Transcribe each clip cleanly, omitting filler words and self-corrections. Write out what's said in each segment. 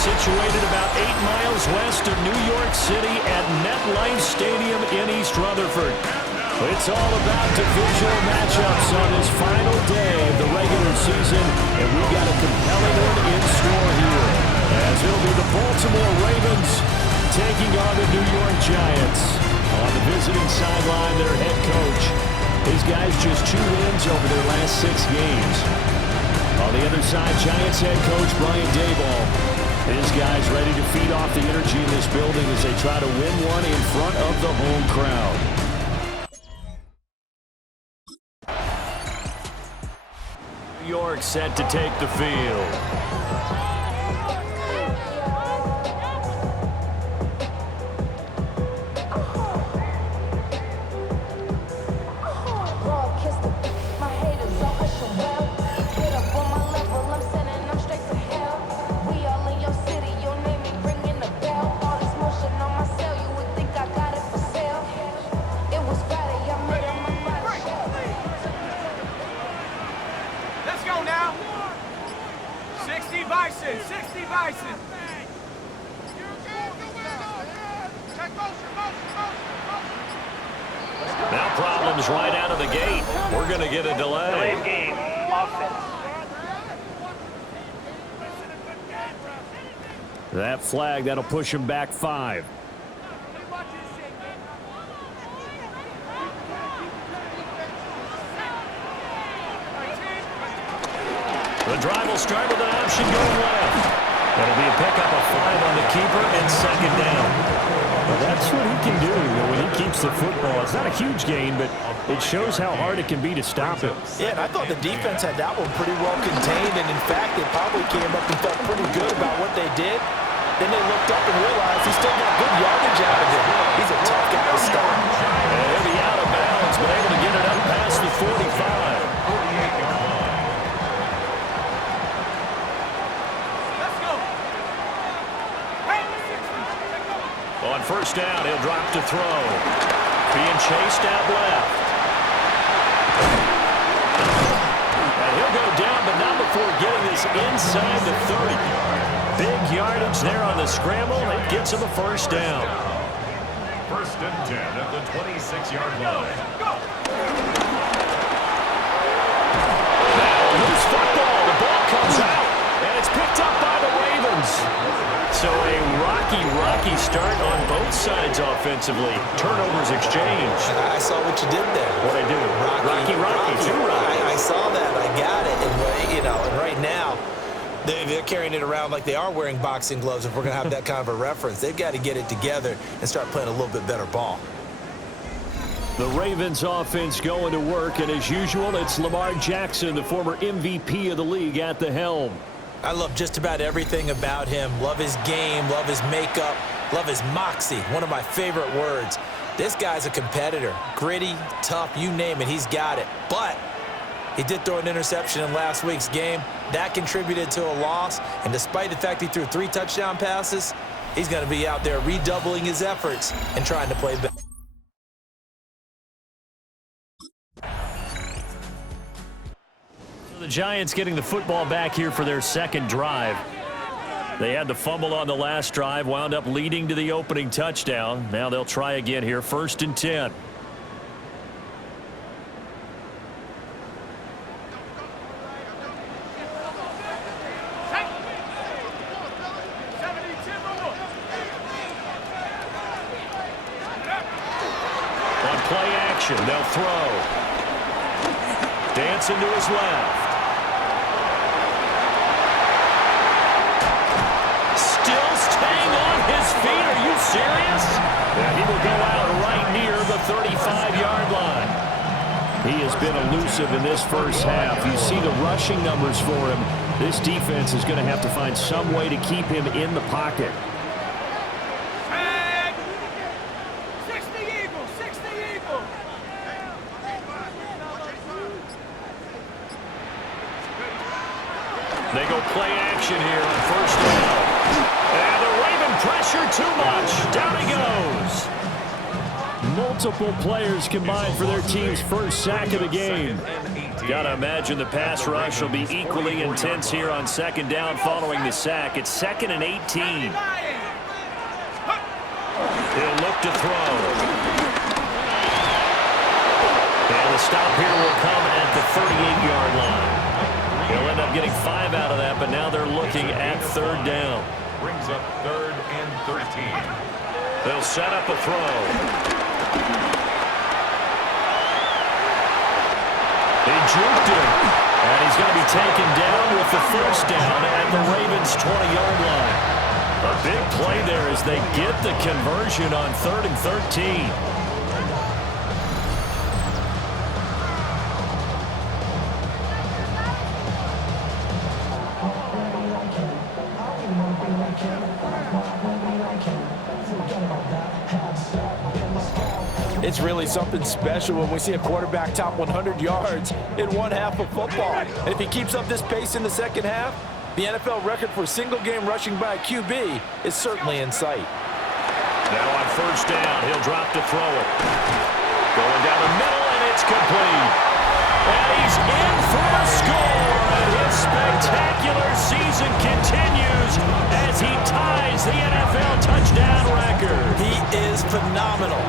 situated about 8 miles west of New York City at MetLife Stadium in East Rutherford. It's all about divisional matchups on this final day of the regular season, and we've got a compelling one in store here, as it'll be the Baltimore Ravens taking on the New York Giants. On the visiting sideline, their head coach. His guys just 2 wins over their last 6 games. On the other side, Giants head coach Brian Daboll. His guys ready to feed off the energy in this building as they try to win one in front of the home crowd. New York set to take the field. Now problems right out of the gate. We're going to get a delay. Game. Offense. That flag, that'll push him back 5. The drive will start with an option going left. That'll be a pickup of 5 on the keeper and second down. Well, that's what he can do when he keeps the football. It's not a huge gain, but it shows how hard it can be to stop him. Yeah, and I thought the defense had that one pretty well contained, and in fact, they probably came up and felt pretty good about what they did. Then they looked up and realized he still got good yardage out of him. He's a tough guy to stop. And he'll be out of bounds, but able to get it up past the 45. On first down, he'll drop to throw. Being chased out left. And he'll go down, but not before getting this inside the 30. Big yardage there on the scramble. It gets him a first down. First and 10 at the 26-yard line. Now, loose football. The ball comes out, and it's picked up by the Ravens. So a rocky start on both sides offensively. Turnovers exchanged. I saw what you did there. What'd I do? Rocky. Too rocky. I saw that. I got it. And, and right now, they're carrying it around like they are wearing boxing gloves. If we're going to have that kind of a reference, they've got to get it together and start playing a little bit better ball. The Ravens offense going to work, and as usual, it's Lamar Jackson, the former MVP of the league, at the helm. I love just about everything about him. Love his game, love his makeup, love his moxie. One of my favorite words. This guy's a competitor. Gritty, tough, you name it, he's got it. But he did throw an interception in last week's game. That contributed to a loss. And despite the fact he threw 3 touchdown passes, he's going to be out there redoubling his efforts and trying to play better. The Giants getting the football back here for their second drive. They had the fumble on the last drive, wound up leading to the opening touchdown. Now they'll try again here, first and 10. On play action, they'll throw. Dancing to his left. Are you serious? Yeah, he will go out right near the 35-yard line. He has been elusive in this first half. You see the rushing numbers for him. This defense is going to have to find some way to keep him in the pocket. 60 Eagles, 60 Eagles. They go play action here on first down. And the Raven pressure too much. Down he goes. Multiple players combined for their team's first sack of the game. Got to imagine the pass rush will be equally intense here on second down following the sack. It's 2nd and 18. He'll look to throw. And the stop here will come at the 38-yard line. He'll end up getting 5 out of that, but now they're looking at 3rd down. Brings up 3rd and 13. They'll set up a throw. He juked him. And he's going to be taken down with the first down at the Ravens' 20-yard line. A big play there as they get the conversion on 3rd and 13. It's really something special when we see a quarterback top 100 yards in one half of football. And if he keeps up this pace in the second half, the NFL record for single-game rushing by a QB is certainly in sight. Now on first down, he'll drop to throw it. Going down the middle, and it's complete. And he's in for a score. And his spectacular season continues as he ties the NFL touchdown record. He is phenomenal.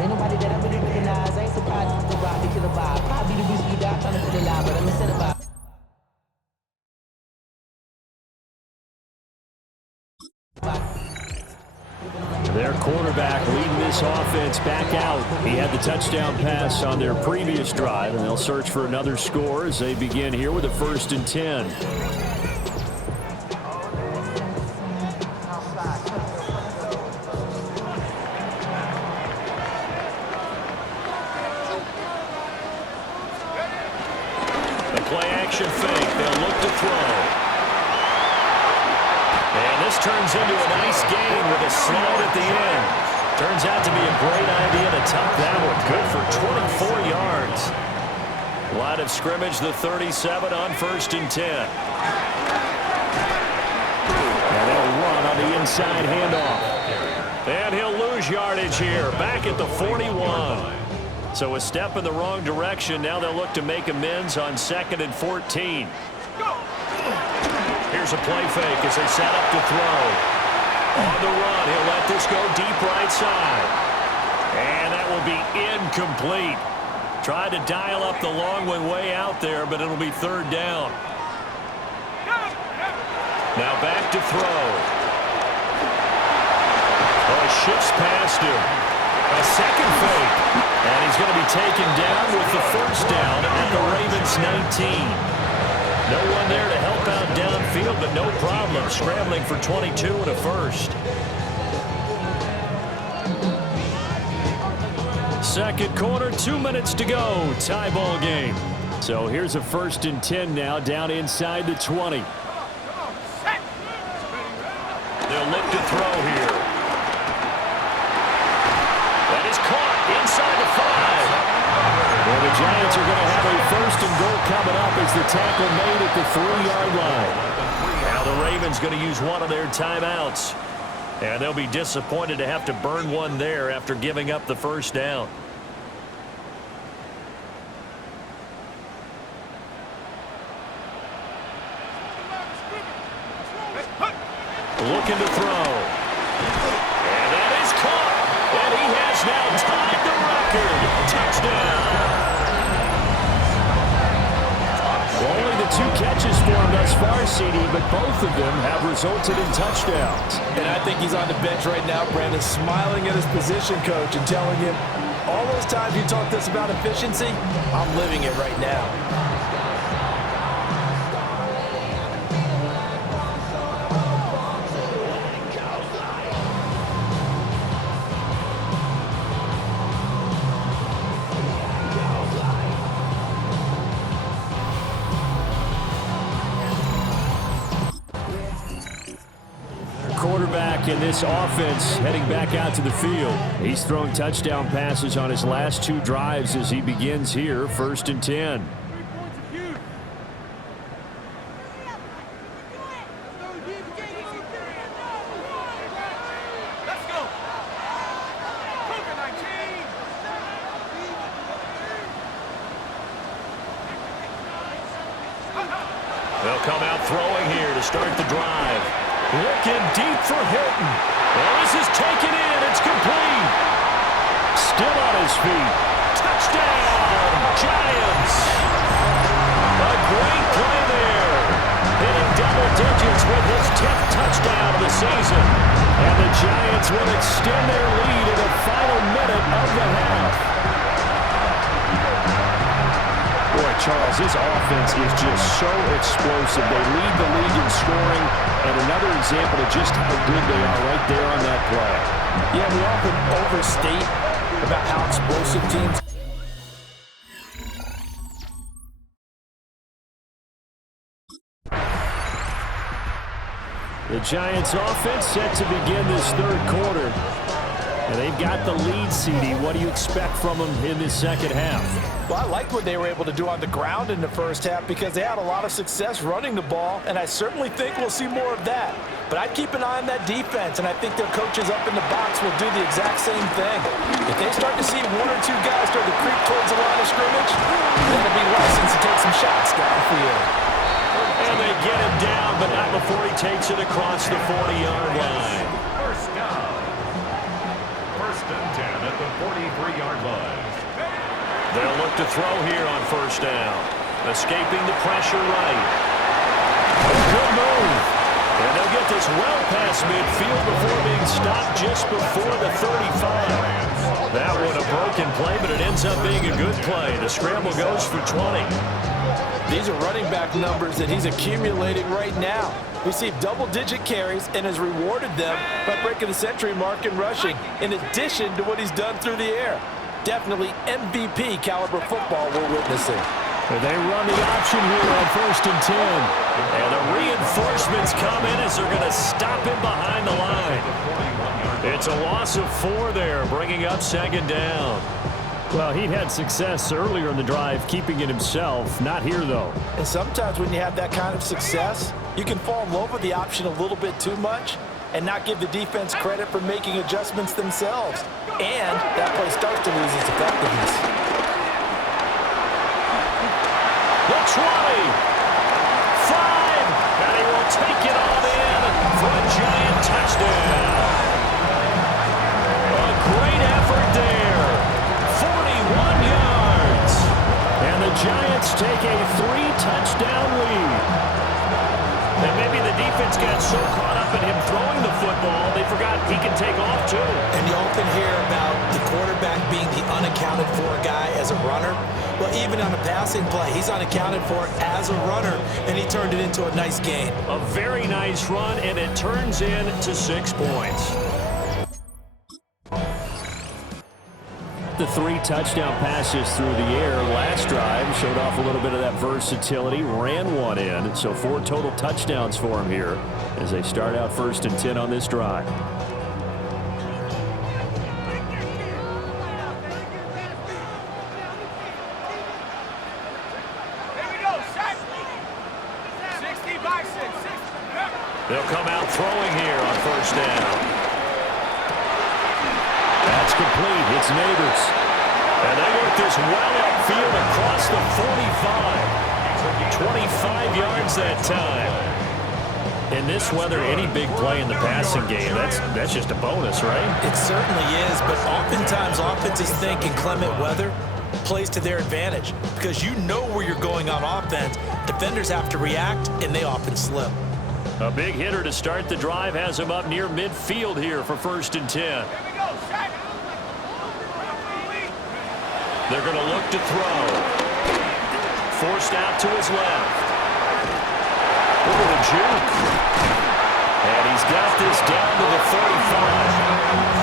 Ain't nobody that I really recognize. I ain't surprised to rock the killer vibe. Probably the reason you die trying to feel alive, but I'm incentivized. Their quarterback leading this offense back out. He had the touchdown pass on their previous drive, and they'll search for another score as they begin here with a 1st and 10. Fake. They'll look to throw. And this turns into a nice gain with a slide at the end. Turns out to be a great idea to tuck that one. Good for 24 yards. Line of scrimmage, the 37 on 1st and 10. And they'll run on the inside handoff. And he'll lose yardage here. Back at the 41. So a step in the wrong direction. Now they'll look to make amends on 2nd and 14. Here's a play fake as they set up to throw. On the run, he'll let this go deep right side. And that will be incomplete. Tried to dial up the long one way out there, but it'll be 3rd down. Now back to throw. Oh, shifts past him. A second fake. And he's going to be taken down with the first down at the Ravens' 19. No one there to help out downfield, but no problem. Scrambling for 22 and a first. Second quarter, 2 minutes to go. Tie ball game. So here's a 1st and 10 now down inside the 20. They'll look to throw here. That is caught inside the 5. Well, the Giants are going to have a 1st and goal coming up as the tackle made at the 3-yard line. Now the Ravens going to use one of their timeouts. And they'll be disappointed to have to burn one there after giving up the first down. Looking to throw. And that is caught. And he has now tied the record. Touchdown. Only the 2 catches for him thus far, CD, but both of them have resulted in touchdowns. And I think he's on the bench right now, Brandon, smiling at his position coach and telling him, all those times you talked to us about efficiency, I'm living it right now. Quarterback in this offense heading back out to the field. He's thrown touchdown passes on his last 2 drives as he begins here, 1st and 10. Let's go. Cougar 19. They'll come out throwing here to start the drive. Looking deep for Hilton. Well, this is taken in. It's complete. Still on his feet. Touchdown, Giants. A great play there. Hitting double digits with his 10th touchdown of the season. And the Giants will extend their lead in the final minute of the half. Boy, Charles, this offense is just so explosive. They lead the league in scoring, and another example of just how good they are right there on that play. Yeah, we often overstate about how explosive teams. The Giants offense set to begin this third quarter. And they've got the lead, CD. What do you expect from them in this second half? Well, I liked what they were able to do on the ground in the first half because they had a lot of success running the ball, and I certainly think we'll see more of that. But I'd keep an eye on that defense, and I think their coaches up in the box will do the exact same thing. If they start to see one or two guys start to creep towards the line of scrimmage, then they'll be licensed to take some shots downfield. And they get him down, but not before he takes it across the 40-yard line. First down. First and 10 at the 43-yard line. They'll look to throw here on first down. Escaping the pressure right. Good move. And they'll get this well past midfield before being stopped just before the 35. That one a broken play, but it ends up being a good play. The scramble goes for 20. These are running back numbers that he's accumulating right now. Received double-digit carries and has rewarded them by breaking the century mark in rushing, in addition to what he's done through the air. Definitely MVP caliber football we're witnessing. They run the option here on first and 10. And the reinforcements come in as they're going to stop him behind the line. It's a loss of 4 there, bringing up second down. Well, he had success earlier in the drive keeping it himself. Not here, though. And sometimes when you have that kind of success, you can fall in love with the option a little bit too much and not give the defense credit for making adjustments themselves. And that play starts to lose its effectiveness. The 20. 5. And he will take it on in for a Giant touchdown. A great effort there. 41 yards. And the Giants take a 3-touchdown lead. And maybe the defense got so caught up in him throwing the football, they forgot he can take off too. And you often hear about the quarterback being the unaccounted for guy as a runner. Well, even on a passing play, he's unaccounted for as a runner, and he turned it into a nice gain. A very nice run, and it turns into 6 points. The 3 touchdown passes through the air last drive showed off a little bit of that versatility, ran one in, so 4 total touchdowns for him here as they start out first and 10 on this drive. Here we go, set. 60 by 6. 60. They'll come out throwing here on first down. That's complete. It's Neighbors. And they work this well upfield across the 45. 25 yards that time. In this weather, any big play in the passing game, that's just a bonus, right? It certainly is, but oftentimes offenses think in clement weather plays to their advantage because you know where you're going on offense. Defenders have to react, and they often slip. A big hitter to start the drive has him up near midfield here for first and 10. Here we go, set. They're going to look to throw. Forced out to his left. Look at the juke. And he's got this down to the 35.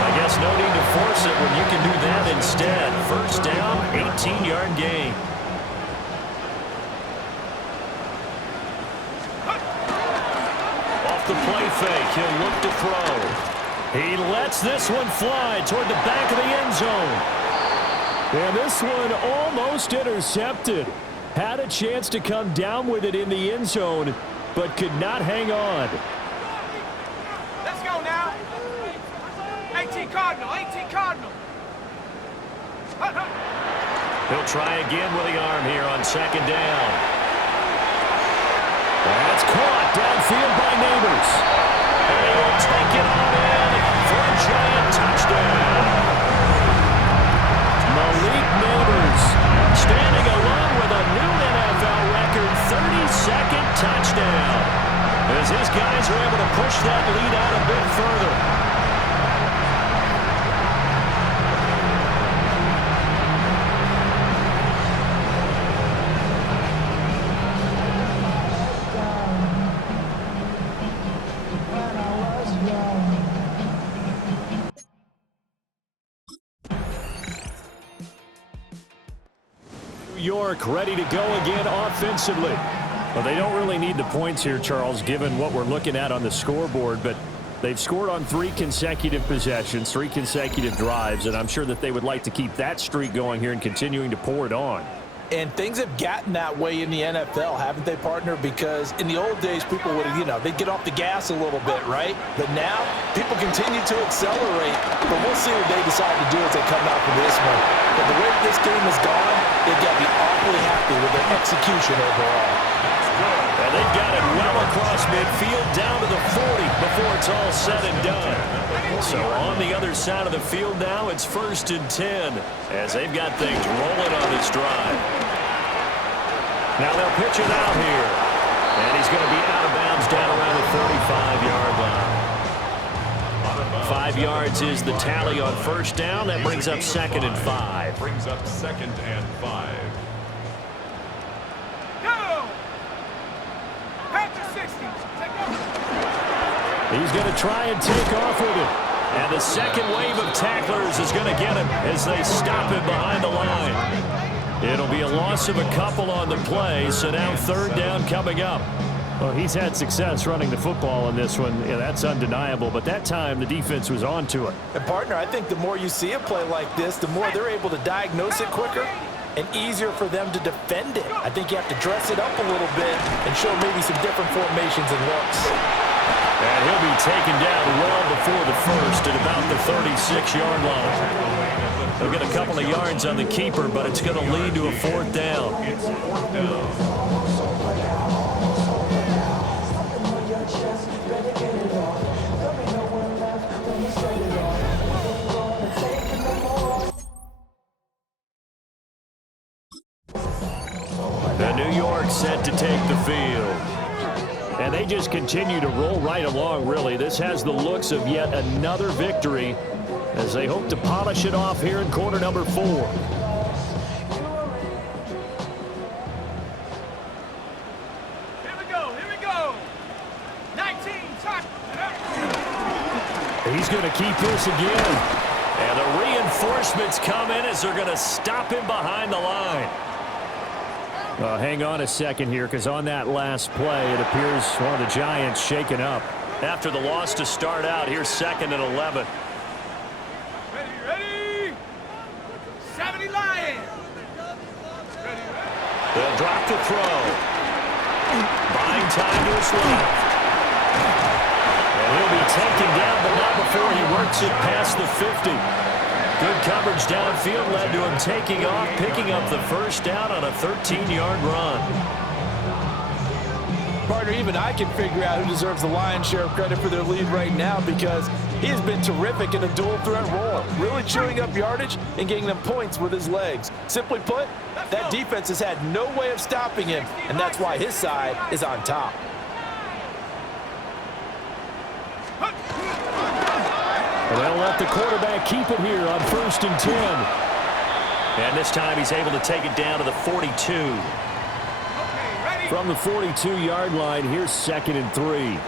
I guess no need to force it when you can do that instead. First down, 18-yard gain. Off the play fake, he'll look to throw. He lets this one fly toward the back of the end zone. And this one almost intercepted. Had a chance to come down with it in the end zone, but could not hang on. Let's go now. 18 Cardinal, 18 Cardinal. He'll try again with the arm here on second down. That's caught downfield by Neighbors. And he will take it on in for a giant touchdown. Malik Neighbors standing alone with a new NFL record 32nd touchdown, as his guys are able to push that lead out a bit further. York ready to go again offensively. Well, they don't really need the points here, Charles, given what we're looking at on the scoreboard, but they've scored on 3 consecutive possessions, 3 consecutive drives, and I'm sure that they would like to keep that streak going here and continuing to pour it on. And things have gotten that way in the NFL, haven't they, partner? Because in the old days, people would, they'd get off the gas a little bit, right? But now, people continue to accelerate. But we'll see what they decide to do as they come out for this one. But the way this game has gone, they've got to be awfully happy with their execution overall. And they've got it well across midfield down to the 40 before it's all said and done. So on the other side of the field now, it's 1st and 10 as they've got things rolling on this drive. Now they'll pitch it out here. And he's going to be out of bounds down around the 35-yard line. 5 yards is the tally on 1st down. That brings up 2nd and 5. Brings up 2nd and 5. He's going to try and take off with it. And the second wave of tacklers is going to get him as they stop him behind the line. It'll be a loss of a couple on the play, so now 3rd down coming up. Well, he's had success running the football in this one. Yeah, that's undeniable, but that time the defense was on to it. And, partner, I think the more you see a play like this, the more they're able to diagnose it quicker and easier for them to defend it. I think you have to dress it up a little bit and show maybe some different formations and looks. And he'll be taken down well before the 1st at about the 36-yard line. They'll get a couple of yards on the keeper, but it's going to lead to a 4th down. It's 4th down. The New York set to take the field. And they just continue to roll right along, really. This has the looks of yet another victory as they hope to polish it off here in quarter number 4. Here we go. 19, touch. He's going to keep this again. And the reinforcements come in as they're going to stop him behind the line. Hang on a second here, because on that last play, it appears one of the Giants shaken up. After the loss to start out, here's 2nd and 11. Ready. 70 Lions. Ready. They'll drop the throw. Buying time to his left. And he'll be taken down, but not before he works it past the 50. Good coverage downfield led to him taking off, picking up the 1st down on a 13-yard run. Partner, even I can figure out who deserves the lion's share of credit for their lead right now, because he has been terrific in a dual threat role, really chewing up yardage and getting them points with his legs. Simply put, that defense has had no way of stopping him, and that's why his side is on top. They'll let the quarterback keep it here on 1st and 10. And this time he's able to take it down to the 42. From the 42-yard line, here's 2nd and 3.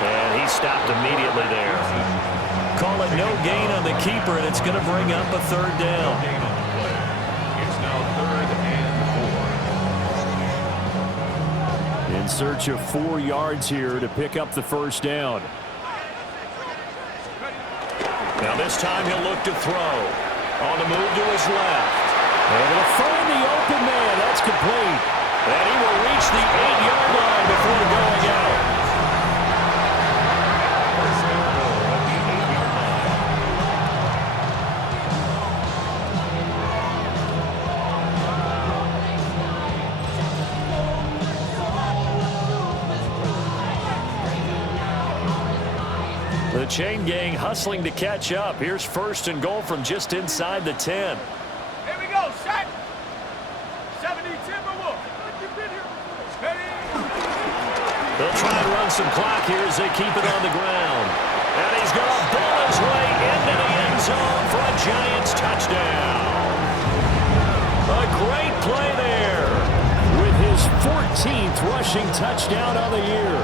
And he stopped immediately there. Call it no gain on the keeper, and it's going to bring up a 3rd down. It's now 3rd and 4. In search of 4 yards here to pick up the 1st down. Now this time he'll look to throw. On the move to his left. And he'll find the open man. That's complete. And he will reach the 8-yard line before going out. chain gang hustling to catch up. Here's 1st and goal from just inside the 10. Here we go, set. 70 Timberwolves. They'll try and run some clock here as they keep it on the ground. And he's going to ball his way into the end zone for a Giants touchdown. A great play there with his 14th rushing touchdown on the year.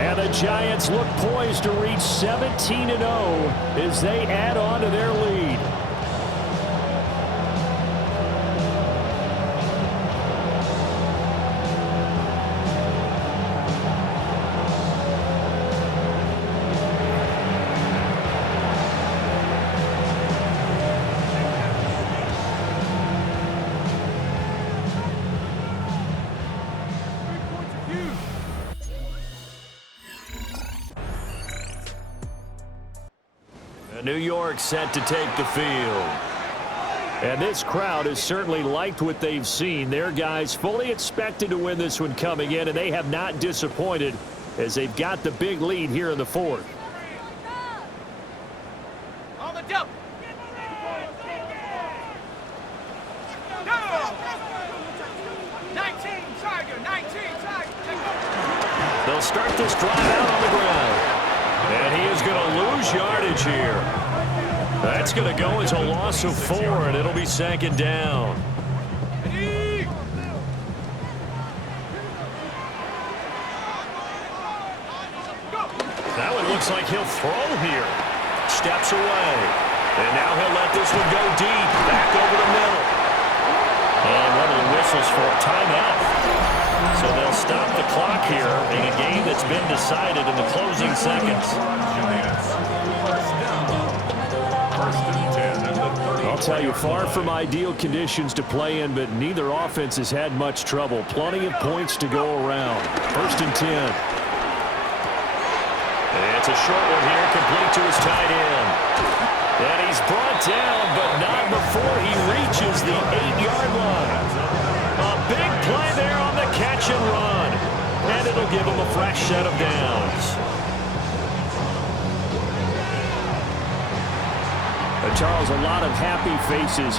And the Giants look poised to reach 17-0 as they add on to their lead. New York set to take the field. And this crowd has certainly liked what they've seen. Their guys fully expected to win this one coming in, and they have not disappointed as they've got the big lead here in the 4th. On the double. No! 19 Tiger, 19 Tiger. They'll start this drive out on the ground. And he is going to lose yardage here. That's going to go as a loss of 4, and it'll be 2nd down. That one looks like he'll throw here. Steps away. And now he'll let this one go deep. Back over the middle. And one of the whistles for a timeout. So they'll stop the clock here in a game that's been decided in the closing seconds. I'll tell you, far from ideal conditions to play in, but neither offense has had much trouble. Plenty of points to go around. 1st and 10. It's a short one here, complete to his tight end. And he's brought down, but not before he reaches the 8-yard line. A big play there on the catch and run. And it'll give him a fresh set of downs. Charles, a lot of happy faces